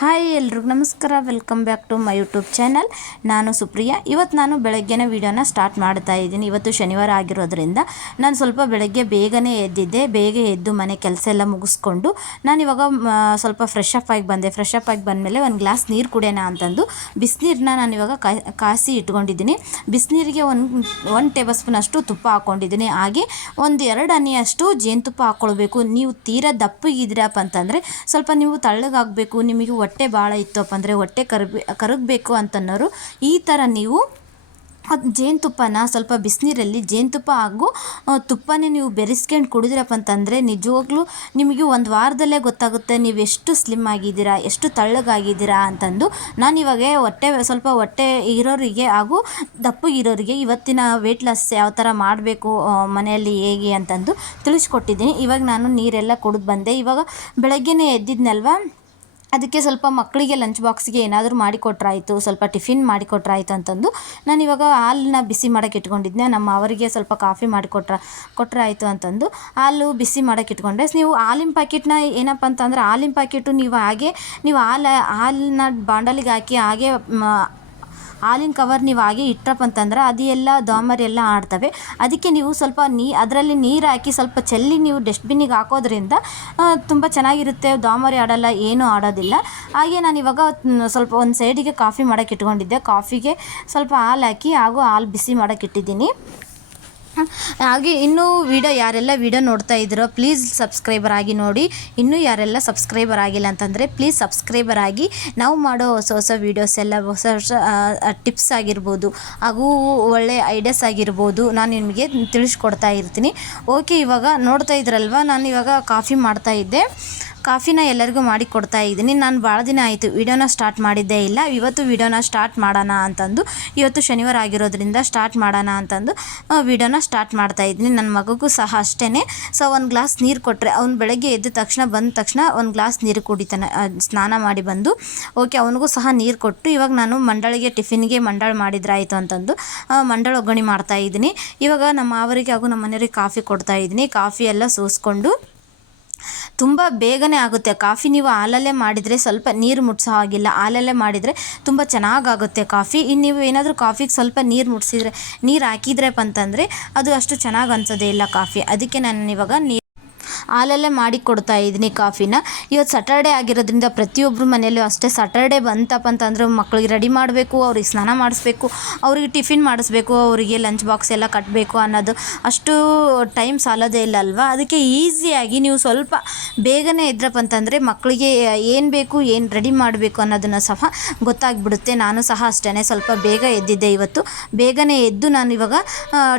Hi ಎಲ್ರಿಗೂ ನಮಸ್ಕಾರ, welcome back to my YouTube channel. ನಾನು ಸುಪ್ರಿಯಾ. ಇವತ್ತು ನಾನು ಬೆಳಗ್ಗೆನೇ ವಿಡಿಯೋನ ಸ್ಟಾರ್ಟ್ ಮಾಡ್ತಾ ಇದ್ದೀನಿ. ಇವತ್ತು ಶನಿವಾರ ಆಗಿರೋದ್ರಿಂದ ನಾನು ಸ್ವಲ್ಪ ಬೆಳಗ್ಗೆ ಬೇಗನೆ ಎದ್ದಿದ್ದೆ. ಬೇಗ ಎದ್ದು ಮನೆ ಕೆಲಸ ಎಲ್ಲ ಮುಗಿಸ್ಕೊಂಡು ನಾನಿವಾಗ ಸ್ವಲ್ಪ ಫ್ರೆಶ್ ಅಪ್ ಆಗಿ ಬಂದೆ. ಫ್ರೆಶ್ ಅಪ್ ಆಗಿ ಬಂದಮೇಲೆ ಒಂದು ಗ್ಲಾಸ್ ನೀರು ಕುಡಿಯೋಣ ಅಂತಂದು ಬಿಸಿನೀರನ್ನ ನಾನಿವಾಗ ಕಾಸಿ ಇಟ್ಕೊಂಡಿದ್ದೀನಿ. ಬಿಸಿನೀರಿಗೆ ಒಂದು ಟೇಬಲ್ ಸ್ಪೂನ್ ಅಷ್ಟು ತುಪ್ಪ ಹಾಕ್ಕೊಂಡಿದ್ದೀನಿ. ಹಾಗೆ ಒಂದು 2 ಹನಿಯಷ್ಟು ಜೇನುತುಪ್ಪ ಹಾಕ್ಕೊಳ್ಬೇಕು. ನೀವು ತೀರಾ ದಪ್ಪಗಿದ್ದೀರಪ್ಪ ಅಂತಂದರೆ ಸ್ವಲ್ಪ ನೀವು ತಳ್ಳಗಾಗಬೇಕು, ನಿಮಗೆ ಹೊಟ್ಟೆ ಭಾಳ ಇತ್ತಪ್ಪ ಅಂದರೆ ಹೊಟ್ಟೆ ಕರಗಬೇಕು ಅಂತನ್ನೋರು ಈ ಥರ ನೀವು ಜೇನುತುಪ್ಪನ ಸ್ವಲ್ಪ ಬಿಸಿನೀರಲ್ಲಿ ಜೇನುತುಪ್ಪ ಹಾಗೂ ತುಪ್ಪನೇ ನೀವು ಬೆರೆಸ್ಕೊಂಡು ಕುಡಿದ್ರಪ್ಪ ಅಂತಂದರೆ ನಿಜವಾಗ್ಲೂ ನಿಮಗೆ ಒಂದು ವಾರದಲ್ಲೇ ಗೊತ್ತಾಗುತ್ತೆ ನೀವು ಎಷ್ಟು ಸ್ಲಿಮ್ ಆಗಿದ್ದೀರಾ, ಎಷ್ಟು ತಳ್ಳಗಾಗಿದ್ದೀರಾ ಅಂತಂದು. ನಾನಿವಾಗ ಹೊಟ್ಟೆ ಇರೋರಿಗೆ ಹಾಗೂ ದಪ್ಪಗಿರೋರಿಗೆ ಇವತ್ತಿನ ವೆಯ್ಟ್ ಲಾಸ್ ಯಾವ ಥರ ಮಾಡಬೇಕು ಮನೆಯಲ್ಲಿ ಹೇಗೆ ಅಂತಂದು ತಿಳಿಸ್ಕೊಟ್ಟಿದ್ದೀನಿ. ಇವಾಗ ನಾನು ನೀರೆಲ್ಲ ಕುಡಿದು ಬಂದೆ. ಇವಾಗ ಬೆಳಗ್ಗೆನೇ ಎದ್ದಿದ್ನಲ್ವ, ಅದಕ್ಕೆ ಸ್ವಲ್ಪ ಮಕ್ಕಳಿಗೆ ಲಂಚ್ ಬಾಕ್ಸಿಗೆ ಏನಾದರೂ ಮಾಡಿಕೊಟ್ರಾಯಿತು, ಸ್ವಲ್ಪ ಟಿಫಿನ್ ಮಾಡಿಕೊಟ್ರಾಯಿತು ಅಂತಂದು ನಾನಿವಾಗ ಹಾಲನ್ನ ಬಿಸಿ ಮಾಡೋಕ್ಕೆ ಇಟ್ಕೊಂಡಿದ್ದೆ. ನಮ್ಮ ಅವರಿಗೆ ಸ್ವಲ್ಪ ಕಾಫಿ ಕೊಟ್ಟರಾಯಿತು ಅಂತಂದು ಹಾಲು ಬಿಸಿ ಮಾಡೋಕ್ಕೆ ಇಟ್ಕೊಂಡೆ. ನೀವು ಹಾಲಿನ ಪ್ಯಾಕೆಟ್ನ ಏನಪ್ಪ ಅಂತಂದರೆ ಹಾಲಿನ ಪ್ಯಾಕೆಟು ನೀವು ಹಾಲನ್ನ ಬಾಂಡಲಿಗೆ ಹಾಕಿ ಹಾಗೆ ಹಾಲಿನ ಕವರ್ ನೀವು ಹಾಗೆ ಇಟ್ಟರಪ್ಪ ಅಂತಂದ್ರೆ ಅದು ಎಲ್ಲ ದೋಮರಿ ಎಲ್ಲ ಆಡ್ತವೆ. ಅದಕ್ಕೆ ನೀವು ಸ್ವಲ್ಪ ಅದರಲ್ಲಿ ನೀರು ಹಾಕಿ ಸ್ವಲ್ಪ ಚೆಲ್ಲಿ ನೀವು ಡಸ್ಟ್ಬಿನ್ನಿಗೆ ಹಾಕೋದ್ರಿಂದ ತುಂಬ ಚೆನ್ನಾಗಿರುತ್ತೆ. ದೋಮರಿ ಆಡಲ್ಲ, ಏನೂ ಆಡೋದಿಲ್ಲ. ಹಾಗೆ ನಾನಿವಾಗ ಸ್ವಲ್ಪ ಒಂದು ಸೈಡಿಗೆ ಕಾಫಿ ಮಾಡೋಕ್ಕೆ ಇಟ್ಕೊಂಡಿದ್ದೆ. ಕಾಫಿಗೆ ಸ್ವಲ್ಪ ಹಾಲು ಹಾಕಿ ಹಾಗೂ ಹಾಲು ಬಿಸಿ ಮಾಡೋಕ್ಕೆ ಇಟ್ಟಿದ್ದೀನಿ. ಹಾಗೆ ಇನ್ನೂ ಯಾರೆಲ್ಲ ವಿಡಿಯೋ ನೋಡ್ತಾ ಇದ್ದೀರೋ ಪ್ಲೀಸ್ ಸಬ್ಸ್ಕ್ರೈಬರ್ ಆಗಿ ನೋಡಿ. ಇನ್ನೂ ಯಾರೆಲ್ಲ ಸಬ್ಸ್ಕ್ರೈಬರ್ ಆಗಿಲ್ಲ ಅಂತಂದರೆ ಪ್ಲೀಸ್ ಸಬ್ಸ್ಕ್ರೈಬರ್ ಆಗಿ. ನಾವು ಮಾಡೋ ಹೊಸ ವೀಡಿಯೋಸ್ ಎಲ್ಲ ಹೊಸ ಟಿಪ್ಸ್ ಆಗಿರ್ಬೋದು ಹಾಗೂ ಒಳ್ಳೆ ಐಡಿಯಾಸ್ ಆಗಿರ್ಬೋದು ನಾನು ನಿಮಗೆ ತಿಳಿಸ್ಕೊಡ್ತಾ ಇರ್ತೀನಿ. ಓಕೆ, ಇವಾಗ ನೋಡ್ತಾ ಇದ್ರಲ್ವ, ನಾನು ಇವಾಗ ಕಾಫಿ ಮಾಡ್ತಾ ಇದ್ದೆ. ಕಾಫಿನ ಎಲ್ಲರಿಗೂ ಮಾಡಿ ಕೊಡ್ತಾ ಇದ್ದೀನಿ. ನಾನು ಭಾಳ ದಿನ ಆಯಿತು ವಿಡಿಯೋನ ಸ್ಟಾರ್ಟ್ ಮಾಡಿದ್ದೇ ಇಲ್ಲ. ಇವತ್ತು ವಿಡಿಯೋನ ಸ್ಟಾರ್ಟ್ ಮಾಡೋಣ ಅಂತಂದು, ಇವತ್ತು ಶನಿವಾರ ಆಗಿರೋದ್ರಿಂದ ಸ್ಟಾರ್ಟ್ ಮಾಡೋಣ ಅಂತಂದು ವಿಡಿಯೋನ ಸ್ಟಾರ್ಟ್ ಮಾಡ್ತಾ ಇದ್ದೀನಿ. ನನ್ನ ಮಗುಗೂ ಸಹ ಅಷ್ಟೇ. ಸೊ ಒಂದು ಗ್ಲಾಸ್ ನೀರು ಕೊಟ್ಟರೆ ಅವ್ನು ಬೆಳಗ್ಗೆ ಬಂದ ತಕ್ಷಣ ಒಂದು ಗ್ಲಾಸ್ ನೀರು ಕುಡಿತಾನೆ, ಸ್ನಾನ ಮಾಡಿ ಬಂದು. ಓಕೆ, ಅವನಿಗೂ ಸಹ ನೀರು ಕೊಟ್ಟು ಇವಾಗ ನಾನು ಟಿಫಿನ್ಗೆ ಮಂಡಾಳು ಮಾಡಿದ್ರಾಯಿತು ಅಂತಂದು ಮಂಡಾಳು ಒಗ್ಗರಣೆ ಮಾಡ್ತಾ ಇದ್ದೀನಿ. ಇವಾಗ ನಮ್ಮ ಮಾವರಿಗೆ ಹಾಗೂ ನಮ್ಮ ಮನೆಯವರಿಗೆ ಕಾಫಿ ಕೊಡ್ತಾ ಇದ್ದೀನಿ. ಕಾಫಿ ಎಲ್ಲ ಸೋಸ್ಕೊಂಡು ತುಂಬ ಬೇಗನೆ ಆಗುತ್ತೆ ಕಾಫಿ. ನೀವು ಹಾಲಲ್ಲೇ ಮಾಡಿದರೆ ಸ್ವಲ್ಪ ನೀರು ಮುಟ್ಸೋ ಹಾಗಿಲ್ಲ, ಹಾಲಲ್ಲೇ ಮಾಡಿದರೆ ತುಂಬ ಚೆನ್ನಾಗಾಗುತ್ತೆ ಕಾಫಿ. ಇನ್ನು ನೀವು ಏನಾದರೂ ಕಾಫಿಗೆ ಸ್ವಲ್ಪ ನೀರು ಹಾಕಿದ್ರಪ್ಪ ಅಂತಂದರೆ ಅದು ಅಷ್ಟು ಚೆನ್ನಾಗಿ ಅನ್ಸೋದೇ ಇಲ್ಲ ಕಾಫಿ. ಅದಕ್ಕೆ ನಾನು ಇವಾಗ ಹಾಲಲ್ಲೇ ಮಾಡಿ ಕೊಡ್ತಾ ಇದ್ದೀನಿ ಕಾಫಿನ. ಇವತ್ತು ಸ್ಯಾಟರ್ಡೇ ಆಗಿರೋದ್ರಿಂದ ಪ್ರತಿಯೊಬ್ಬರ ಮನೆಯಲ್ಲೂ ಅಷ್ಟೇ. ಸ್ಯಾಟರ್ಡೇ ಬಂತಪ್ಪ ಅಂತಂದರೆ ಮಕ್ಕಳಿಗೆ ರೆಡಿ ಮಾಡಬೇಕು, ಅವ್ರಿಗೆ ಸ್ನಾನ ಮಾಡಿಸ್ಬೇಕು, ಅವ್ರಿಗೆ ಟಿಫಿನ್ ಮಾಡಿಸ್ಬೇಕು, ಅವರಿಗೆ ಲಂಚ್ ಬಾಕ್ಸ್ ಎಲ್ಲ ಕಟ್ಟಬೇಕು ಅನ್ನೋದು ಅಷ್ಟು ಟೈಮ್ ಸಾಲೋದೇ ಇಲ್ಲ ಅಲ್ವಾ. ಅದಕ್ಕೆ ಈಸಿಯಾಗಿ ನೀವು ಸ್ವಲ್ಪ ಬೇಗನೆ ಇದ್ರಪ್ಪ ಅಂತಂದರೆ ಮಕ್ಕಳಿಗೆ ಏನು ಬೇಕು, ಏನು ರೆಡಿ ಮಾಡಬೇಕು ಅನ್ನೋದನ್ನು ಸಹ ಗೊತ್ತಾಗ್ಬಿಡುತ್ತೆ. ನಾನು ಸಹ ಅಷ್ಟೇ ಸ್ವಲ್ಪ ಬೇಗ ಎದ್ದಿದ್ದೆ ಇವತ್ತು. ಬೇಗನೆ ಎದ್ದು ನಾನು ಇವಾಗ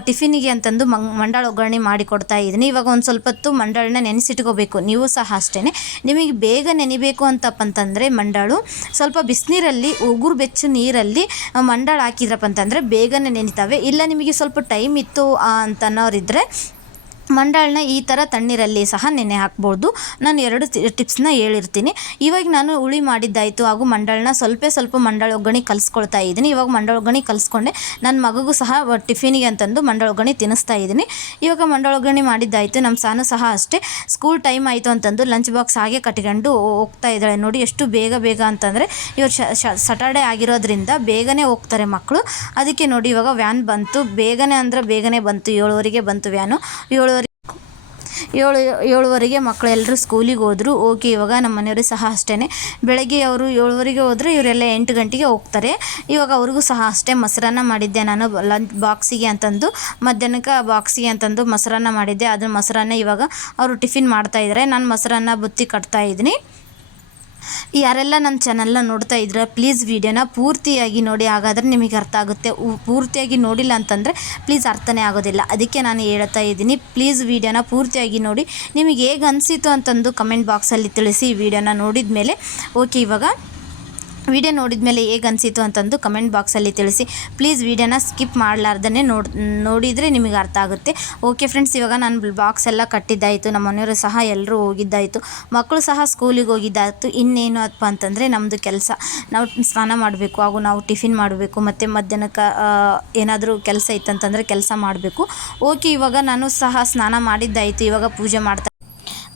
ಟಿಫಿನಿಗೆ ಅಂತಂದು ಮಂಡಾಳು ಒಗ್ಗರಣೆ ಮಾಡಿ ಕೊಡ್ತಾ ಇದ್ದೀನಿ. ಇವಾಗ ಒಂದು ಸ್ವಲ್ಪ ಹೊತ್ತು ಮಂಡಾಳನ್ನ ನೆನೆಸಿಟ್ಕೋಬೇಕು. ನೀವು ಸಹ ಅಷ್ಟೇ, ನಿಮಗೆ ಬೇಗ ನೆನಿಬೇಕು ಅಂತಂದರೆ ಮಂಡಾಳು ಸ್ವಲ್ಪ ಬಿಸಿನೀರಲ್ಲಿ ಉಗುರು ಬೆಚ್ಚ ನೀರಲ್ಲಿ ಮಂಡಾಳು ಹಾಕಿದ್ರಪ್ಪ ಅಂತಂದರೆ ಬೇಗನೆ ನೆನಿತಾವೆ. ಇಲ್ಲ ನಿಮಗೆ ಸ್ವಲ್ಪ ಟೈಮ್ ಇತ್ತು ಅಂತನ್ನೋರಿದ್ದರೆ ಮಂಡಾಳನ್ನ ಈ ಥರ ತಣ್ಣೀರಲ್ಲಿ ಸಹ ನೆನೆ ಹಾಕ್ಬೋದು. ನಾನು 2 ಟಿಪ್ಸ್ನ ಹೇಳಿರ್ತೀನಿ. ಇವಾಗ ನಾನು ಹುಳಿ ಮಾಡಿದ್ದಾಯಿತು ಹಾಗೂ ಮಂಡಾಳನ್ನ ಸ್ವಲ್ಪ ಮಂಡಾಳು ಒಗ್ಗರಣೆ ಕಲಿಸ್ಕೊಳ್ತಾ ಇದ್ದೀನಿ. ಇವಾಗ ಮಂಡಾಳು ಒಗ್ಗರಣೆ ಕಲಿಸ್ಕೊಂಡೆ ನನ್ನ ಮಗುಗೂ ಸಹ ಟಿಫಿನಿಗೆ ಅಂತಂದು ಮಂಡಾಳು ಒಗ್ಗರಣೆ ತಿನ್ನಿಸ್ತಾ ಇದ್ದೀನಿ. ಇವಾಗ ಮಂಡಾಳು ಒಗ್ಗರಣೆ ಮಾಡಿದ್ದಾಯಿತು. ನಮ್ಮ ಸಾನು ಸಹ ಅಷ್ಟೇ ಸ್ಕೂಲ್ ಟೈಮ್ ಆಯಿತು ಅಂತಂದು ಲಂಚ್ ಬಾಕ್ಸ್ ಹಾಗೆ ಕಟ್ಕೊಂಡು ಹೋಗ್ತಾ ಇದ್ದಾಳೆ. ನೋಡಿ ಎಷ್ಟು ಬೇಗ ಅಂತಂದರೆ ಇವತ್ತು ಸ್ಯಾಟರ್ಡೇ ಆಗಿರೋದ್ರಿಂದ ಬೇಗನೆ ಹೋಗ್ತಾರೆ ಮಕ್ಕಳು. ಅದಕ್ಕೆ ನೋಡಿ ಇವಾಗ ವ್ಯಾನ್ ಬಂತು. ಬೇಗನೆ ಬಂತು. 7:15 ಬಂತು ವ್ಯಾನು. 7:07 ಮಕ್ಕಳೆಲ್ಲರೂ ಸ್ಕೂಲಿಗೆ ಹೋದರು. ಓಕೆ, ಇವಾಗ ನಮ್ಮ ಮನೆಯವರು ಸಹ ಅಷ್ಟೇ ಬೆಳಗ್ಗೆ ಅವರು 7:00 ಹೋದರೆ ಇವರೆಲ್ಲ 8 ಗಂಟೆಗೆ ಹೋಗ್ತಾರೆ. ಇವಾಗ ಅವ್ರಿಗೂ ಸಹ ಅಷ್ಟೇ ಮೊಸರನ್ನ ಮಾಡಿದ್ದೆ ನಾನು ಲಂಚ್ ಬಾಕ್ಸಿಗೆ ಅಂತಂದು. ಮಧ್ಯಾಹ್ನಕ್ಕೆ ಬಾಕ್ಸಿಗೆ ಅಂತಂದು ಮೊಸರನ್ನ ಮಾಡಿದ್ದೆ. ಅದನ್ನು ಮೊಸರನ್ನ ಇವಾಗ ಅವರು ಟಿಫಿನ್ ಮಾಡ್ತಾಯಿದ್ದಾರೆ. ನಾನು ಮೊಸರನ್ನ ಬುತ್ತಿ ಕಟ್ತಾ ಇದ್ದೀನಿ. ಯಾರೆಲ್ಲ ನನ್ನ ಚಾನಲ್ನ ನೋಡ್ತಾ ಇದ್ರೆ ಪ್ಲೀಸ್ ವಿಡಿಯೋನ ಪೂರ್ತಿಯಾಗಿ ನೋಡಿ, ಹಾಗಾದರೆ ನಿಮಗೆ ಅರ್ಥ ಆಗುತ್ತೆ. ಪೂರ್ತಿಯಾಗಿ ನೋಡಿಲ್ಲ ಅಂತಂದರೆ ಪ್ಲೀಸ್ ಅರ್ಥನೇ ಆಗೋದಿಲ್ಲ. ಅದಕ್ಕೆ ನಾನು ಹೇಳ್ತಾ ಇದ್ದೀನಿ, ಪ್ಲೀಸ್ ವಿಡಿಯೋನ ಪೂರ್ತಿಯಾಗಿ ನೋಡಿ. ನಿಮಗೆ ಹೇಗೆ ಅನಿಸಿತು ಅಂತಂದು ಕಮೆಂಟ್ ಬಾಕ್ಸಲ್ಲಿ ತಿಳಿಸಿ. ವಿಡಿಯೋನ ನೋಡಿದ ಮೇಲೆ ಓಕೆ, ಇವಾಗ ವಿಡಿಯೋ ನೋಡಿದ ಮೇಲೆ ಹೇಗೆ ಅನಿಸಿತು ಅಂತಂದು ಕಮೆಂಟ್ ಬಾಕ್ಸಲ್ಲಿ ತಿಳಿಸಿ. ಪ್ಲೀಸ್ ವಿಡಿಯೋನ ಸ್ಕಿಪ್ ಮಾಡಲಾರ್ದೇ ನೋಡಿದರೆ ನಿಮಗೆ ಅರ್ಥ ಆಗುತ್ತೆ. ಓಕೆ ಫ್ರೆಂಡ್ಸ್, ಇವಾಗ ನಾನು ಬಾಕ್ಸ್ ಎಲ್ಲ ಕಟ್ಟಿದ್ದಾಯಿತು. ನಮ್ಮ ಮನೆಯವರು ಸಹ ಎಲ್ಲರೂ ಹೋಗಿದ್ದಾಯಿತು. ಮಕ್ಕಳು ಸಹ ಸ್ಕೂಲಿಗೆ ಹೋಗಿದ್ದಾಯಿತು. ಇನ್ನೇನು ಅಪ್ಪ ಅಂತಂದರೆ ನಮ್ಮದು ಕೆಲಸ, ನಾವು ಸ್ನಾನ ಮಾಡಬೇಕು ಹಾಗೂ ನಾವು ಟಿಫಿನ್ ಮಾಡಬೇಕು, ಮತ್ತು ಮಧ್ಯಾಹ್ನಕ್ಕೆ ಏನಾದರೂ ಕೆಲಸ ಇತ್ತಂತಂದರೆ ಕೆಲಸ ಮಾಡಬೇಕು. ಓಕೆ, ಇವಾಗ ನಾನು ಸಹ ಸ್ನಾನ ಮಾಡಿದ್ದಾಯಿತು. ಇವಾಗ ಪೂಜೆ ಮಾಡ್ತಾ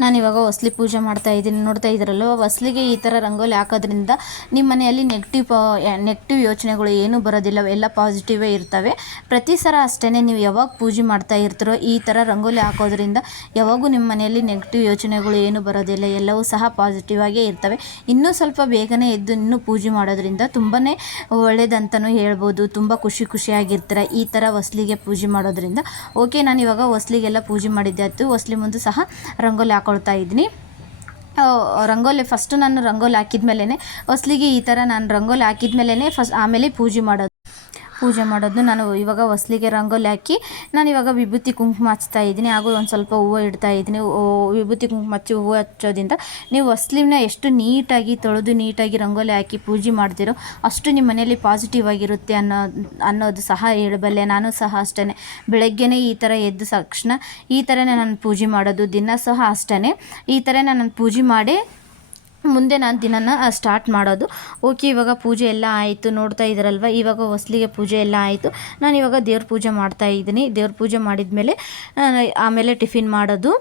ನಾನಿವಾಗ ಹೊಸ್ಲಿ ಪೂಜೆ ಮಾಡ್ತಾ ಇದ್ದೀನಿ. ನೋಡ್ತಾ ಇದ್ದೀರಲ್ವ, ಹೊಸ್ಲಿಗೆ ಈ ಥರ ರಂಗೋಲಿ ಹಾಕೋದ್ರಿಂದ ನಿಮ್ಮ ಮನೆಯಲ್ಲಿ ನೆಗೆಟಿವ್ ಯೋಚನೆಗಳು ಏನೂ ಬರೋದಿಲ್ಲ, ಎಲ್ಲ ಪಾಸಿಟಿವೇ ಇರ್ತವೆ. ಪ್ರತಿ ಸಲ ಅಷ್ಟೇ, ನೀವು ಯಾವಾಗ ಪೂಜೆ ಮಾಡ್ತಾ ಇರ್ತೀರೋ ಈ ಥರ ರಂಗೋಲಿ ಹಾಕೋದ್ರಿಂದ ಯಾವಾಗೂ ನಿಮ್ಮ ಮನೆಯಲ್ಲಿ ನೆಗೆಟಿವ್ ಯೋಚನೆಗಳು ಏನೂ ಬರೋದಿಲ್ಲ, ಎಲ್ಲವೂ ಸಹ ಪಾಸಿಟಿವ್ ಆಗೇ ಇರ್ತವೆ. ಇನ್ನೂ ಸ್ವಲ್ಪ ಬೇಗನೆ ಎದ್ದು ಇನ್ನೂ ಪೂಜೆ ಮಾಡೋದ್ರಿಂದ ತುಂಬಾ ಒಳ್ಳೇದಂತಲೂ ಹೇಳ್ಬೋದು. ತುಂಬ ಖುಷಿಯಾಗಿರ್ತೀರ ಈ ಥರ ಹೊಸ್ಲಿಗೆ ಪೂಜೆ ಮಾಡೋದ್ರಿಂದ. ಓಕೆ, ನಾನು ಇವಾಗ ಹೊಸ್ಲಿಗೆಲ್ಲ ಪೂಜೆ ಮಾಡಿದ್ದೆ ಆಯಿತು. ಹೊಸ್ಲಿ ಮುಂದೆ ಸಹ ರಂಗೋಲಿ ಹಾಕೊಳ್ತಾ ಇದ್ದೀನಿ. ರಂಗೋಲಿ ಫಸ್ಟು ನಾನು ರಂಗೋಲಿ ಹಾಕಿದ್ಮೇಲೆ ಹೊಸ್ಲಿಗೆ ಈ ಥರ ನಾನು ರಂಗೋಲಿ ಹಾಕಿದ್ಮೇಲೆ ಆಮೇಲೆ ಪೂಜೆ ಮಾಡೋದು. ನಾನು ಇವಾಗ ಹೊಸ್ಲಿಗೆ ರಂಗೋಲಿ ಹಾಕಿ ನಾನು ಇವಾಗ ವಿಭೂತಿ ಕುಂಕುಮ ಹಚ್ತಾ ಇದ್ದೀನಿ, ಹಾಗೂ ಒಂದು ಸ್ವಲ್ಪ ಹೂವು ಇಡ್ತಾ ಇದ್ದೀನಿ. ವಿಭೂತಿ ಕುಂಕುಮ ಹಚ್ಚಿ ಹೂವು ಹಚ್ಚೋದ್ರಿಂದ ನೀವು ಹೊಸ್ಲಿನ ಎಷ್ಟು ನೀಟಾಗಿ ತೊಳೆದು ನೀಟಾಗಿ ರಂಗೋಲಿ ಹಾಕಿ ಪೂಜೆ ಮಾಡ್ತೀರೋ ಅಷ್ಟು ನಿಮ್ಮ ಮನೆಯಲ್ಲಿ ಪಾಸಿಟಿವ್ ಆಗಿರುತ್ತೆ ಅನ್ನೋದು ಸಹ ಹೇಳಬಲ್ಲೆ. ನಾನು ಸಹ ಅಷ್ಟೇ, ಬೆಳಗ್ಗೆನೇ ಈ ಥರ ಎದ್ದ ತಕ್ಷಣ ಈ ಥರನೇ ನಾನು ಪೂಜೆ ಮಾಡೋದು. ದಿನ ಸಹ ಅಷ್ಟೇ, ಈ ಥರನೇ ನಾನು ಪೂಜೆ ಮಾಡಿ ಮುಂದೆ ನಾನು ದಿನನ ಸ್ಟಾರ್ಟ್ ಮಾಡೋದು. ಓಕೆ, ಇವಾಗ ಪೂಜೆ ಎಲ್ಲ ಆಯಿತು. ನೋಡ್ತಾ ಇದ್ದೀರಲ್ವ, ಇವಾಗ ಹೊಸ್ಲಿಗೆ ಪೂಜೆ ಎಲ್ಲ ಆಯಿತು. ನಾನು ಇವಾಗ ದೇವ್ರ ಪೂಜೆ ಮಾಡ್ತಾ ಇದ್ದೀನಿ. ದೇವ್ರ ಪೂಜೆ ಮಾಡಿದ್ಮೇಲೆ ಆಮೇಲೆ ಟಿಫಿನ್ ಮಾಡೋದು.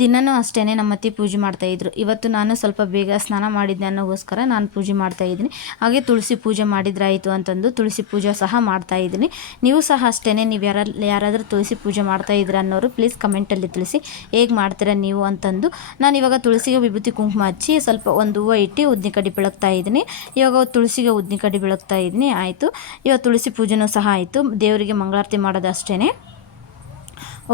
ದಿನವೂ ಅಷ್ಟೇ ನಮ್ಮ ಅತ್ತೆ ಪೂಜೆ ಮಾಡ್ತಾಯಿದ್ರು. ಇವತ್ತು ನಾನು ಸ್ವಲ್ಪ ಬೇಗ ಸ್ನಾನ ಮಾಡಿದ್ದೆ ಅನ್ನೋಗೋಸ್ಕರ ನಾನು ಪೂಜೆ ಮಾಡ್ತಾಯಿದ್ದೀನಿ. ಹಾಗೆ ತುಳಸಿ ಪೂಜೆ ಮಾಡಿದ್ರಾಯಿತು ಅಂತಂದು ತುಳಸಿ ಪೂಜೆ ಸಹ ಮಾಡ್ತಾಯಿದ್ದೀನಿ. ನೀವು ಸಹ ಅಷ್ಟೇ, ನೀವು ಯಾರಾದರೂ ತುಳಸಿ ಪೂಜೆ ಮಾಡ್ತಾಯಿದ್ರ ಅನ್ನೋರು ಪ್ಲೀಸ್ ಕಮೆಂಟಲ್ಲಿ ತಿಳಿಸಿ ಹೇಗೆ ಮಾಡ್ತೀರಾ ನೀವು ಅಂತಂದು. ನಾನು ಇವಾಗ ತುಳಸಿಗೆ ವಿಭೂತಿ ಕುಂಕುಮ ಹಚ್ಚಿ ಸ್ವಲ್ಪ ಒಂದು ಹೂವು ಇಟ್ಟು ಉದ್ದಿನ ಕಡ್ಡಿ ಬೆಳಗ್ತಾ ಇದ್ದೀನಿ. ಇವಾಗ ತುಳಸಿಗೆ ಉದ್ದಿನ ಕಡ್ಡಿ ಬೆಳಗ್ತಾ ಇದ್ದೀನಿ. ಆಯಿತು, ಇವಾಗ ತುಳಸಿ ಪೂಜೆನೂ ಸಹ ಆಯಿತು. ದೇವರಿಗೆ ಮಂಗಳಾರತಿ ಮಾಡೋದು ಅಷ್ಟೇ.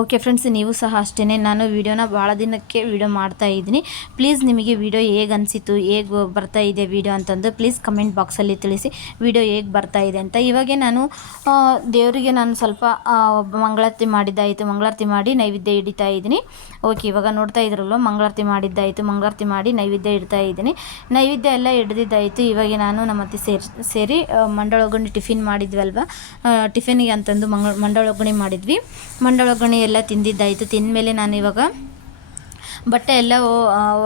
ಓಕೆ ಫ್ರೆಂಡ್ಸ್, ನೀವು ಸಹ ಅಷ್ಟೇ. ನಾನು ವೀಡಿಯೋನ ಭಾಳ ದಿನಕ್ಕೆ ವೀಡಿಯೋ ಮಾಡ್ತಾ ಇದ್ದೀನಿ. ಪ್ಲೀಸ್ ನಿಮಗೆ ವೀಡಿಯೋ ಹೇಗೆ ಅನಿಸಿತು, ಹೇಗೆ ಬರ್ತಾ ಇದೆ ವೀಡಿಯೋ ಅಂತಂದು ಪ್ಲೀಸ್ ಕಮೆಂಟ್ ಬಾಕ್ಸಲ್ಲಿ ತಿಳಿಸಿ ವೀಡಿಯೋ ಹೇಗೆ ಬರ್ತಾ ಇದೆ ಅಂತ. ಇವಾಗೆ ನಾನು ದೇವರಿಗೆ ನಾನು ಸ್ವಲ್ಪ ಮಂಗಳಾರತಿ ಮಾಡಿದ್ದಾಯಿತು. ಮಂಗಳಾರತಿ ಮಾಡಿ ನೈವೇದ್ಯ ಹಿಡಿತಾ ಇದ್ದೀನಿ. ಓಕೆ, ಇವಾಗ ನೋಡ್ತಾ ಇದ್ರಲ್ವ, ಮಂಗಳಾರತಿ ಮಾಡಿದ್ದಾಯಿತು. ಮಂಗಳಾರತಿ ಮಾಡಿ ನೈವೇದ್ಯ ಇಡ್ತಾ ಇದ್ದೀನಿ. ನೈವೇದ್ಯ ಎಲ್ಲ ಹಿಡ್ದಿದ್ದಾಯಿತು. ಇವಾಗ ನಾನು ನಮ್ಮ ಅತ್ತೆ ಸೇರಿ ಮಂಡಳೊಗ್ಗರಣೆ ಟಿಫಿನ್ ಮಾಡಿದ್ವಲ್ವ, ಟಿಫಿನಿಗೆ ಅಂತಂದು ಮಂಡಳೊಗ್ಗರಣೆ ಮಾಡಿದ್ವಿ. ಮಂಡಳೊಗ್ಗರಣೆ ಎಲ್ಲ ತಿಂದಿದ್ದಾಯಿತು. ತಿಂದಮೇಲೆ ನಾನು ಇವಾಗ ಬಟ್ಟೆ ಎಲ್ಲ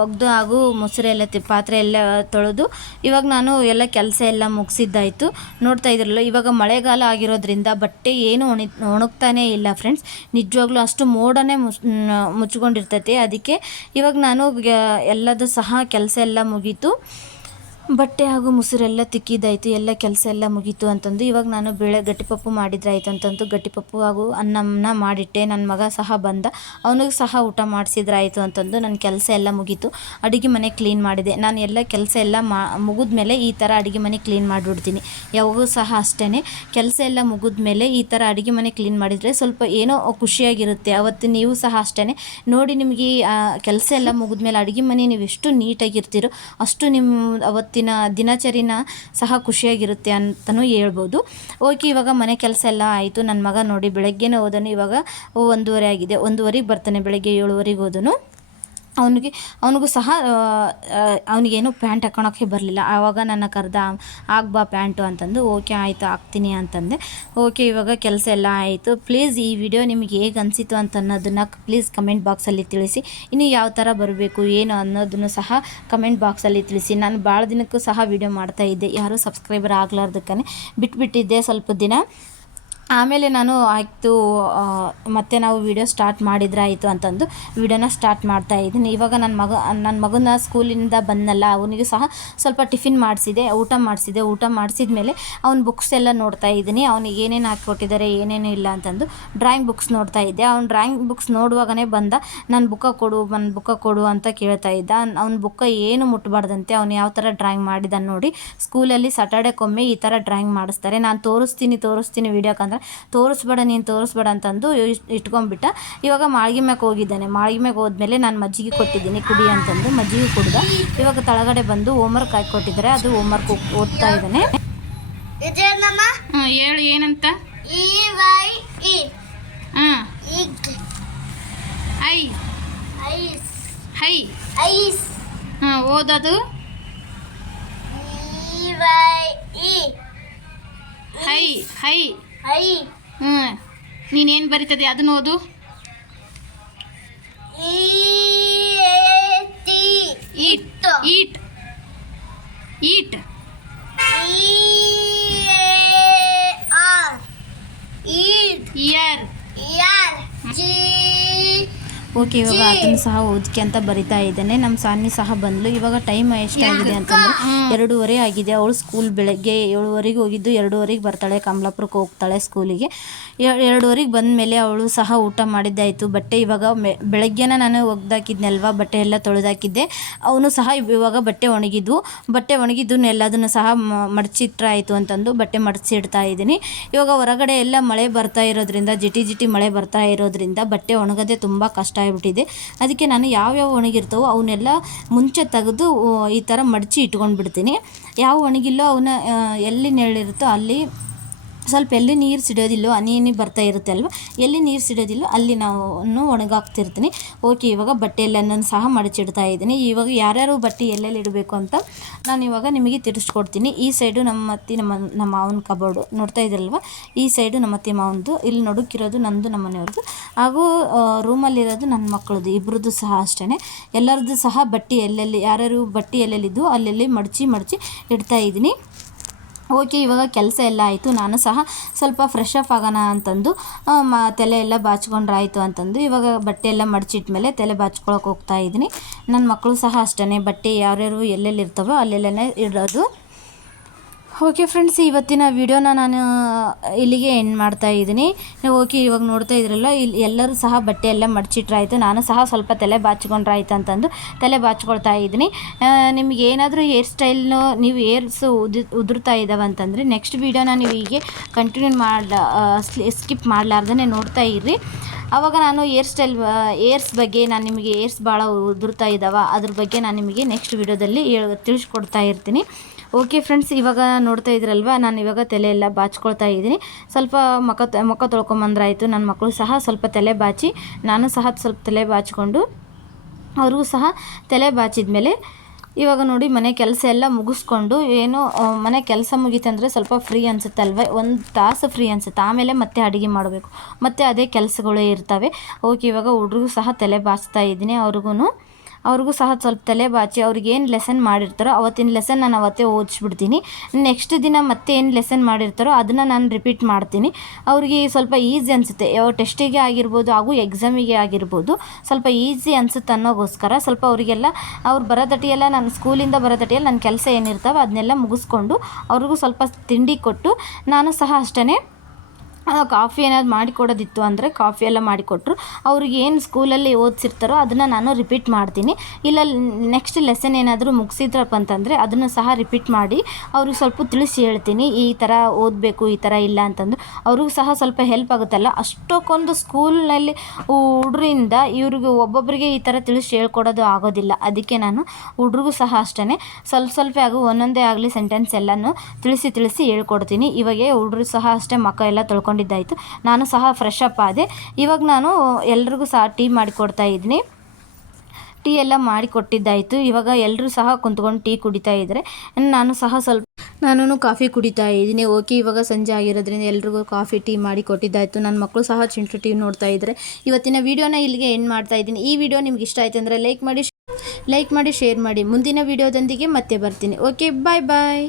ಒಗೆದು ಹಾಗೂ ಮೊಸರು ಎಲ್ಲ ಪಾತ್ರೆ ಎಲ್ಲ ತೊಳೆದು ಇವಾಗ ನಾನು ಎಲ್ಲ ಕೆಲಸ ಎಲ್ಲ ಮುಗಿಸಿದ್ದಾಯಿತು. ನೋಡ್ತಾ ಇದ್ರಲ್ಲ, ಇವಾಗ ಮಳೆಗಾಲ ಆಗಿರೋದ್ರಿಂದ ಬಟ್ಟೆ ಏನು ಒಣಗ್ತಾನೇ ಇಲ್ಲ ಫ್ರೆಂಡ್ಸ್. ನಿಜವಾಗ್ಲೂ ಅಷ್ಟು ಮೋಡನೇ ಮುಚ್ಕೊಂಡಿರ್ತೈತೆ. ಅದಕ್ಕೆ ಇವಾಗ ನಾನು ಎಲ್ಲದು ಸಹ ಕೆಲಸ ಎಲ್ಲ ಮುಗೀತು. ಬಟ್ಟೆ ಹಾಗೂ ಮೊಸರೆಲ್ಲ ತಿಕ್ಕಿದ್ದಾಯಿತು. ಎಲ್ಲ ಕೆಲಸ ಎಲ್ಲ ಮುಗೀತು ಅಂತಂದು ಇವಾಗ ನಾನು ಗಟ್ಟಿಪಪ್ಪು ಮಾಡಿದ್ರಾಯ್ತು ಅಂತಂದು ಗಟ್ಟಿಪಪ್ಪು ಹಾಗೂ ಅನ್ನನ ಮಾಡಿಟ್ಟೆ. ನನ್ನ ಮಗ ಸಹ ಬಂದ, ಅವನಿಗೆ ಸಹ ಊಟ ಮಾಡಿಸಿದ್ರಾಯ್ತು ಅಂತಂದು ನನ್ನ ಕೆಲಸ ಎಲ್ಲ ಮುಗೀತು. ಅಡುಗೆ ಮನೆ ಕ್ಲೀನ್ ಮಾಡಿದೆ. ನಾನು ಎಲ್ಲ ಕೆಲಸ ಎಲ್ಲ ಮುಗಿದ್ಮೇಲೆ ಈ ಥರ ಅಡುಗೆ ಮನೆ ಕ್ಲೀನ್ ಮಾಡಿಬಿಡ್ತೀನಿ. ಯಾವಾಗೂ ಸಹ ಅಷ್ಟೇ, ಕೆಲಸ ಎಲ್ಲ ಮುಗಿದ್ಮೇಲೆ ಈ ಥರ ಅಡುಗೆ ಮನೆ ಕ್ಲೀನ್ ಮಾಡಿದರೆ ಸ್ವಲ್ಪ ಏನೋ ಖುಷಿಯಾಗಿರುತ್ತೆ. ಅವತ್ತು ನೀವು ಸಹ ಅಷ್ಟೇ ನೋಡಿ, ನಿಮಗೆ ಕೆಲಸ ಎಲ್ಲ ಮುಗಿದ್ಮೇಲೆ ಅಡುಗೆ ಮನೆ ನೀವು ಎಷ್ಟು ನೀಟಾಗಿರ್ತೀರೋ ಅಷ್ಟು ನಿಮ್ಮ ಅವತ್ತಿನ ದಿನಚರಿನ ಸಹ ಖುಷಿಯಾಗಿರುತ್ತೆ ಅಂತಲೂ ಹೇಳ್ಬೋದು. ಓಕೆ, ಇವಾಗ ಮನೆ ಕೆಲಸ ಎಲ್ಲ ಆಯಿತು. ನನ್ನ ಮಗ ನೋಡಿ ಬೆಳಗ್ಗೆನೇ ಹೋದನು. ಇವಾಗ 1:30 ಆಗಿದೆ. 1:30ಗೆ ಬರ್ತಾನೆ. ಬೆಳಗ್ಗೆ 7:00ಗೆ ಹೋದನು. ಅವನಿಗೂ ಸಹ ಅವನಿಗೇನು ಪ್ಯಾಂಟ್ ಹಾಕೊಳಕ್ಕೆ ಬರಲಿಲ್ಲ. ಆವಾಗ ನನ್ನ ಕರೆದ, ಆಗ್ಬಾ ಪ್ಯಾಂಟು ಅಂತಂದು. ಓಕೆ ಆಯಿತು, ಹಾಕ್ತೀನಿ ಅಂತಂದೆ. ಓಕೆ, ಇವಾಗ ಕೆಲಸ ಎಲ್ಲ ಆಯಿತು. ಪ್ಲೀಸ್ ಈ ವಿಡಿಯೋ ನಿಮಗೆ ಹೇಗೆ ಅನಿಸಿತು ಅಂತ ಅನ್ನೋದನ್ನು ಪ್ಲೀಸ್ ಕಮೆಂಟ್ ಬಾಕ್ಸಲ್ಲಿ ತಿಳಿಸಿ. ಇನ್ನು ಯಾವ ಥರ ಬರಬೇಕು ಏನು ಅನ್ನೋದನ್ನು ಸಹ ಕಮೆಂಟ್ ಬಾಕ್ಸಲ್ಲಿ ತಿಳಿಸಿ. ನಾನು ಭಾಳ ದಿನಕ್ಕೂ ಸಹ ವಿಡಿಯೋ ಮಾಡ್ತಾಯಿದ್ದೆ, ಯಾರೂ ಸಬ್ಸ್ಕ್ರೈಬರ್ ಆಗಲಾರ್ದಕ್ಕೇ ಬಿಟ್ಬಿಟ್ಟಿದ್ದೆ ಸ್ವಲ್ಪ ದಿನ. ಆಮೇಲೆ ನಾನು ಆಯಿತು ಮತ್ತೆ ನಾವು ವೀಡಿಯೋ ಸ್ಟಾರ್ಟ್ ಮಾಡಿದ್ರಾಯಿತು ಅಂತಂದು ವೀಡಿಯೋನ ಸ್ಟಾರ್ಟ್ ಮಾಡ್ತಾಯಿದ್ದೀನಿ. ಇವಾಗ ನನ್ನ ಮಗನ ಸ್ಕೂಲಿಂದ ಬಂದನಲ್ಲ, ಅವನಿಗೂ ಸಹ ಸ್ವಲ್ಪ ಟಿಫಿನ್ ಮಾಡಿಸಿದೆ, ಊಟ ಮಾಡಿಸಿದ್ಮೇಲೆ ಅವ್ನ ಬುಕ್ಸ್ ಎಲ್ಲ ನೋಡ್ತಾ ಇದ್ದೀನಿ. ಅವನಿಗೆ ಏನೇನು ಹಾಕ್ಕೊಟ್ಟಿದ್ದಾರೆ ಏನೇನು ಇಲ್ಲ ಅಂತಂದು ಡ್ರಾಯಿಂಗ್ ಬುಕ್ಸ್ ನೋಡ್ತಾ ಇದ್ದೆ. ಅವ್ನು ಡ್ರಾಯಿಂಗ್ ಬುಕ್ಸ್ ನೋಡುವಾಗಲೇ ಬಂದ, ನನ್ನ ಬುಕ್ಕ ಕೊಡು ಅಂತ ಕೇಳ್ತಾ ಇದ್ದ. ಅವ್ನ ಬುಕ್ಕ ಏನು ಮುಟ್ಟಬಾರ್ದಂತೆ, ಅವ್ನು ಯಾವ ಥರ ಡ್ರಾಯಿಂಗ್ ಮಾಡಿದ್ದಾನೆ ನೋಡಿ. ಸ್ಕೂಲಲ್ಲಿ ಸ್ಯಾಟರ್ಡೇಗೊಮ್ಮೆ ಈ ಥರ ಡ್ರಾಯಿಂಗ್ ಮಾಡಿಸ್ತಾರೆ. ನಾನು ತೋರಿಸ್ತೀನಿ ವೀಡಿಯೋಕ್ಕಂದ್ರೆ ತೋರಿಸ್ಬೇಡ ಅಂತಂದು ಇಟ್ಕೊಂಡ್ಬಿಟ್ಟ. ಇವಾಗ ಮಾಳ್ಗೆ ಮ್ಯಾಕೆ ಹೋಗಿದ್ದಾನೆ. ಮಾಳ್ಗೆ ಮ್ಯಾಗೆ ಹೋದ್ಮೇಲೆ ನಾನು ಮಜ್ಜಿಗೆ ಕೊಟ್ಟಿದ್ದೀನಿ ಕುಡಿ ಅಂತಂದು ಮಜ್ಜಿಗೆ ಕುಡ್ದ. ಇವಾಗ ಕೆಳಗಡೆ ಬಂದು ಹೋಮ್ವರ್ಕ್ ಹಾಕಿಕೊಟ್ಟಿದ್ದಾರೆ, ಅದು ಹೋಮ್ವರ್ಕ್ ಓದ್ತಾ ಇದ್ದಾನೆ. ಹೇಳು ಏನಂತ. ಓದೋದು ಹೈ. ನೀನೇನು ಬರೀತದೆ ಅದನ್ನ ಓದು. ಈಟ್ ಇಯರ್. ಓಕೆ, ಇವಾಗ ಅದನ್ನು ಸಹ ಓದಕ್ಕೆ ಅಂತ ಬರಿತಾ ಇದ್ದೇನೆ. ನಮ್ಮ ಸಾನ್ವಿ ಸಹ ಬಂದ್ಲು. ಇವಾಗ ಟೈಮ್ ಎಷ್ಟಾಗಿದೆ ಅಂತಂದರೆ 2:30 ಆಗಿದೆ. ಅವಳು ಸ್ಕೂಲ್ ಬೆಳಗ್ಗೆ 7:30 ಹೋಗಿದ್ದು 2:30 ಬರ್ತಾಳೆ. ಕಮಲಾಪುರಕ್ಕೆ ಹೋಗ್ತಾಳೆ ಸ್ಕೂಲಿಗೆ. 2:30 ಬಂದ ಮೇಲೆ ಅವಳು ಸಹ ಊಟ ಮಾಡಿದ್ದಾಯಿತು. ಬಟ್ಟೆ ಇವಾಗ ಬೆಳಗ್ಗೆನ ನಾನು ಒಗ್ದಾಕಿದ್ನಲ್ವ, ಬಟ್ಟೆ ಎಲ್ಲ ತೊಳೆದಾಕಿದ್ದೆ. ಅವನು ಸಹ ಇವಾಗ ಬಟ್ಟೆ ಒಣಗಿದ್ದು ಎಲ್ಲದನ್ನು ಸಹ ಮಡಚಿಟ್ರಾಯಿತು ಅಂತಂದು ಬಟ್ಟೆ ಮಡಚಿ ಇಡ್ತಾ ಇದ್ದೀನಿ. ಇವಾಗ ಹೊರಗಡೆ ಎಲ್ಲ ಮಳೆ ಬರ್ತಾ ಇರೋದ್ರಿಂದ, ಜಿಟಿ ಮಳೆ ಬರ್ತಾ ಇರೋದ್ರಿಂದ ಬಟ್ಟೆ ಒಣಗೋದೇ ತುಂಬ ಕಷ್ಟ ಆಗಿಬಿಟ್ಟಿದೆ. ಅದಕ್ಕೆ ನಾನು ಯಾವ್ಯಾವ ಒಣಗಿರ್ತಾವೋ ಅವನ್ನೆಲ್ಲ ಮುಂಚೆ ತೆಗೆದು ಈ ಥರ ಮಡಚಿ ಇಟ್ಕೊಂಡ್ಬಿಡ್ತೀನಿ. ಯಾವ ಒಣಗಿಲ್ಲೋ ಅವನ್ನ ಎಲ್ಲಿ ನೆರಳಿರುತ್ತೋ ಅಲ್ಲಿ, ಸ್ವಲ್ಪ ಎಲ್ಲಿ ನೀರು ಸಿಡೋದಿಲ್ಲೋ, ಹನಿ ಬರ್ತಾ ಇರುತ್ತೆ ಅಲ್ವ, ಎಲ್ಲಿ ನೀರು ಸಿಡೋದಿಲ್ಲೋ ಅಲ್ಲಿ ನಾನು ಒಣಗಾಕ್ತಿರ್ತೀನಿ. ಓಕೆ, ಇವಾಗ ಬಟ್ಟೆ ಎಲ್ಲನೂ ಸಹ ಮಡಚಿಡ್ತಾ ಇದ್ದೀನಿ. ಇವಾಗ ಯಾರ್ಯಾರು ಬಟ್ಟೆ ಎಲ್ಲೆಲ್ಲಿ ಇಡಬೇಕು ಅಂತ ನಾನು ಇವಾಗ ನಿಮಗೆ ತಿಳಿಸ್ಕೊಡ್ತೀನಿ. ಈ ಸೈಡು ನಮ್ಮ ಅತ್ತೆ ನಮ್ಮ ಮಾವನ ಕಬೋರ್ಡು ನೋಡ್ತಾ ಇದ್ರಲ್ವ, ಈ ಸೈಡು ನಮ್ಮ ಅತ್ತೆ ಮಾವನದು, ಇಲ್ಲಿ ನಡುಕಿರೋದು ನಂದು, ನಮ್ಮ ಮನೆಯವ್ರದ್ದು, ಹಾಗೂ ರೂಮಲ್ಲಿರೋದು ನನ್ನ ಮಕ್ಕಳದು, ಇಬ್ಬರದ್ದು ಸಹ ಅಷ್ಟೇ. ಎಲ್ಲರದ್ದು ಸಹ ಬಟ್ಟೆ ಯಾರ್ಯಾರು ಬಟ್ಟೆ ಎಲ್ಲೆಲ್ಲಿದ್ದು ಅಲ್ಲೆಲ್ಲಿ ಮಡಚಿ ಇಡ್ತಾ ಇದ್ದೀನಿ. ಓಕೆ, ಇವಾಗ ಕೆಲಸ ಎಲ್ಲ ಆಯಿತು. ನಾನು ಸಹ ಸ್ವಲ್ಪ ಫ್ರೆಶ್ ಅಪ್ ಆಗೋಣ ಅಂತಂದು ತಲೆ ಎಲ್ಲ ಬಾಚ್ಕೊಂಡ್ರಾಯ್ತು ಅಂತಂದು ಇವಾಗ ಬಟ್ಟೆ ಎಲ್ಲ ಮಡಚಿಟ್ಮೇಲೆ ತಲೆ ಬಾಚ್ಕೊಳಕ್ಕೆ ಹೋಗ್ತಾ ಇದ್ದೀನಿ. ನನ್ನ ಮಕ್ಕಳು ಸಹ ಅಷ್ಟೇ, ಬಟ್ಟೆ ಯಾರ್ಯಾರು ಎಲ್ಲೆಲ್ಲಿ ಇರ್ತವೋ ಅಲ್ಲೆಲ್ಲೇ ಇಡೋದು. ಓಕೆ ಫ್ರೆಂಡ್ಸ್, ಇವತ್ತಿನ ವಿಡಿಯೋನ ನಾನು ಇಲ್ಲಿಗೆ ಎಂಡ್ ಮಾಡ್ತಾ ಇದ್ದೀನಿ. ಓಕೆ, ಇವಾಗ ನೋಡ್ತಾ ಇದ್ರಲ್ಲ, ಇಲ್ಲಿ ಎಲ್ಲರೂ ಸಹ ಬಟ್ಟೆ ಎಲ್ಲ ಮಡಚಿಟ್ರಾಯ್ತು. ನಾನು ಸಹ ಸ್ವಲ್ಪ ತಲೆ ಬಾಚ್ಕೊಂಡ್ರಾಯ್ತು ಅಂತಂದು ತಲೆ ಬಾಚ್ಕೊಳ್ತಾ ಇದ್ದೀನಿ. ನಿಮ್ಗೆ ಏನಾದರೂ ಹೇರ್ ಸ್ಟೈಲ್ನು ನೀವು ಉದುರ್ತಾ ಇದ್ದಾವೆ ಅಂತಂದರೆ ನೆಕ್ಸ್ಟ್ ವೀಡಿಯೋನ ನೀವು ಹೀಗೆ ಕಂಟಿನ್ಯೂ ಸ್ಕಿಪ್ ಮಾಡಲಾರ್ದೇ ನೋಡ್ತಾ ಇರ್ರಿ. ಆವಾಗ ನಾನು ಏರ್ಸ್ ಬಗ್ಗೆ ನಾನು ನಿಮಗೆ ಏರ್ಸ್ ಭಾಳ ಉದುರ್ತಾ ಇದ್ದಾವೆ, ಅದ್ರ ಬಗ್ಗೆ ನಾನು ನಿಮಗೆ ನೆಕ್ಸ್ಟ್ ವೀಡಿಯೋದಲ್ಲಿ ತಿಳಿಸ್ಕೊಡ್ತಾ ಇರ್ತೀನಿ. ಓಕೆ ಫ್ರೆಂಡ್ಸ್, ಇವಾಗ ನೋಡ್ತಾ ಇದ್ರಲ್ವ, ನಾನು ಇವಾಗ ತಲೆ ಎಲ್ಲ ಬಾಚ್ಕೊಳ್ತಾ ಇದ್ದೀನಿ. ಸ್ವಲ್ಪ ಮುಖ ತೊಳ್ಕೊಂಬಂದ್ರಾಯಿತು. ನನ್ನ ಮಕ್ಕಳು ಸಹ ಸ್ವಲ್ಪ ತಲೆ ಬಾಚಿ, ನಾನು ಸಹ ಸ್ವಲ್ಪ ತಲೆ ಬಾಚಿಕೊಂಡು ಅವ್ರಿಗೂ ಸಹ ತಲೆ ಬಾಚಿದ್ಮೇಲೆ ಇವಾಗ ನೋಡಿ ಮನೆ ಕೆಲಸ ಎಲ್ಲ ಮುಗಿಸ್ಕೊಂಡು, ಏನು ಮನೆ ಕೆಲಸ ಮುಗೀತಂದರೆ ಸ್ವಲ್ಪ ಫ್ರೀ ಅನಿಸುತ್ತಲ್ವ, 1 ತಾಸು ಫ್ರೀ ಅನಿಸುತ್ತೆ. ಆಮೇಲೆ ಮತ್ತೆ ಅಡುಗೆ ಮಾಡಬೇಕು, ಮತ್ತು ಅದೇ ಕೆಲಸಗಳು ಇರ್ತವೆ. ಓಕೆ, ಇವಾಗ ಹುಡುಗರಿಗೂ ಸಹ ತಲೆ ಬಾಚ್ತಾ ಇದ್ದೀನಿ. ಅವ್ರಿಗೂ ಸಹ ಸ್ವಲ್ಪ ತಲೆ ಬಾಚಿ ಅವ್ರಿಗೇನು ಲೆಸನ್ ಮಾಡಿರ್ತಾರೋ ಅವತ್ತಿನ ಲೆಸನ್ ನಾನು ಅವತ್ತೇ ಓದಿಸ್ಬಿಡ್ತೀನಿ. ನೆಕ್ಸ್ಟ್ ದಿನ ಮತ್ತೆ ಏನು ಲೆಸನ್ ಮಾಡಿರ್ತಾರೋ ಅದನ್ನು ನಾನು ರಿಪೀಟ್ ಮಾಡ್ತೀನಿ. ಅವ್ರಿಗೆ ಸ್ವಲ್ಪ ಈಸಿ ಅನಿಸುತ್ತೆ, ಟೆಸ್ಟಿಗೆ ಆಗಿರ್ಬೋದು ಹಾಗೂ ಎಕ್ಸಾಮಿಗೆ ಆಗಿರ್ಬೋದು, ಸ್ವಲ್ಪ ಈಸಿ ಅನಿಸುತ್ತೆ ಅನ್ನೋಗೋಸ್ಕರ ಸ್ವಲ್ಪ ಅವರಿಗೆಲ್ಲ ನಾನು ಸ್ಕೂಲಿಂದ ಬರೋದಟ್ಟಿಯಲ್ಲಿ ನನ್ನ ಕೆಲಸ ಏನಿರ್ತಾವೆ ಅದನ್ನೆಲ್ಲ ಮುಗಿಸ್ಕೊಂಡು ಅವ್ರಿಗೂ ಸ್ವಲ್ಪ ತಿಂಡಿ ಕೊಟ್ಟು, ನಾನು ಸಹ ಅಷ್ಟೇ ಕಾಫಿ ಏನಾದ್ರು ಮಾಡಿಕೊಡೋದಿತ್ತು ಅಂದರೆ ಕಾಫಿ ಎಲ್ಲ ಮಾಡಿಕೊಟ್ರು. ಅವ್ರಿಗೆ ಏನು ಸ್ಕೂಲಲ್ಲಿ ಓದಿಸಿರ್ತಾರೋ ಅದನ್ನು ನಾನು ರಿಪೀಟ್ ಮಾಡ್ತೀನಿ. ಇಲ್ಲ ನೆಕ್ಸ್ಟ್ ಲೆಸನ್ ಏನಾದರೂ ಮುಗಿಸಿದ್ರಪ್ಪ ಅಂತಂದರೆ ಅದನ್ನು ಸಹ ರಿಪೀಟ್ ಮಾಡಿ ಅವ್ರಿಗೆ ಸ್ವಲ್ಪ ತಿಳಿಸಿ ಹೇಳ್ತೀನಿ, ಈ ಥರ ಓದಬೇಕು, ಈ ಥರ ಇಲ್ಲ ಅಂತಂದು. ಅವ್ರಿಗೂ ಸಹ ಸ್ವಲ್ಪ ಹೆಲ್ಪ್ ಆಗುತ್ತಲ್ಲ. ಅಷ್ಟಕ್ಕೊಂದು ಸ್ಕೂಲ್ನಲ್ಲಿ ಹುಡ್ರಿಂದ ಇವ್ರಿಗೆ ಒಬ್ಬೊಬ್ಬರಿಗೆ ಈ ಥರ ತಿಳಿಸಿ ಹೇಳ್ಕೊಡೋದು ಆಗೋದಿಲ್ಲ. ಅದಕ್ಕೆ ನಾನು ಹುಡ್ರಿಗೂ ಸಹ ಅಷ್ಟೇ ಸ್ವಲ್ಪ ಹಾಗೂ ಒಂದೊಂದೇ ಆಗಲಿ ಸೆಂಟೆನ್ಸ್ ಎಲ್ಲನೂ ತಿಳಿಸಿ ಹೇಳ್ಕೊಡ್ತೀನಿ. ಇವಾಗ ಹುಡ್ರು ಸಹ ಅಷ್ಟೇ ಮುಖ ಎಲ್ಲ ತೊಳ್ಕೊಂಡಿದ್ದಾಯಿತು. ನಾನು ಸಹ ಫ್ರೆಶ್ ಅಪ್ ಆದೆ. ಇವಾಗ ನಾನು ಎಲ್ರಿಗೂ ಸಹ ಟೀ ಮಾಡಿಕೊಡ್ತಾ ಇದ್ದೀನಿ. ಟೀ ಎಲ್ಲ ಮಾಡಿಕೊಟ್ಟಿದ್ದಾಯಿತು. ಇವಾಗ ಎಲ್ಲರೂ ಸಹ ಕುಂತ್ಕೊಂಡು ಟೀ ಕುಡಿತಾ ಇದ್ದಾರೆ. ನಾನು ಕಾಫಿ ಕುಡಿತಾ ಇದ್ದೀನಿ. ಓಕೆ, ಇವಾಗ ಸಂಜೆ ಆಗಿರೋದ್ರಿಂದ ಎಲ್ರಿಗೂ ಕಾಫಿ ಟೀ ಮಾಡಿ ಕೊಟ್ಟಿದ್ದಾಯಿತು. ನನ್ನ ಮಕ್ಕಳು ಸಹ ಚಿಂಟು ಟಿ ನೋಡ್ತಾ ಇದ್ದಾರೆ. ಇವತ್ತಿನ ವಿಡಿಯೋನ ಇಲ್ಲಿಗೆ ಎಂಡ್ ಮಾಡ್ತಾ ಇದ್ದೀನಿ. ಈ ವಿಡಿಯೋ ನಿಮ್ಗೆ ಇಷ್ಟ ಆಯ್ತು ಅಂದರೆ ಲೈಕ್ ಮಾಡಿ, ಶೇರ್ ಮಾಡಿ. ಮುಂದಿನ ವಿಡಿಯೋದೊಂದಿಗೆ ಮತ್ತೆ ಬರ್ತೀನಿ. ಓಕೆ, ಬಾಯ್.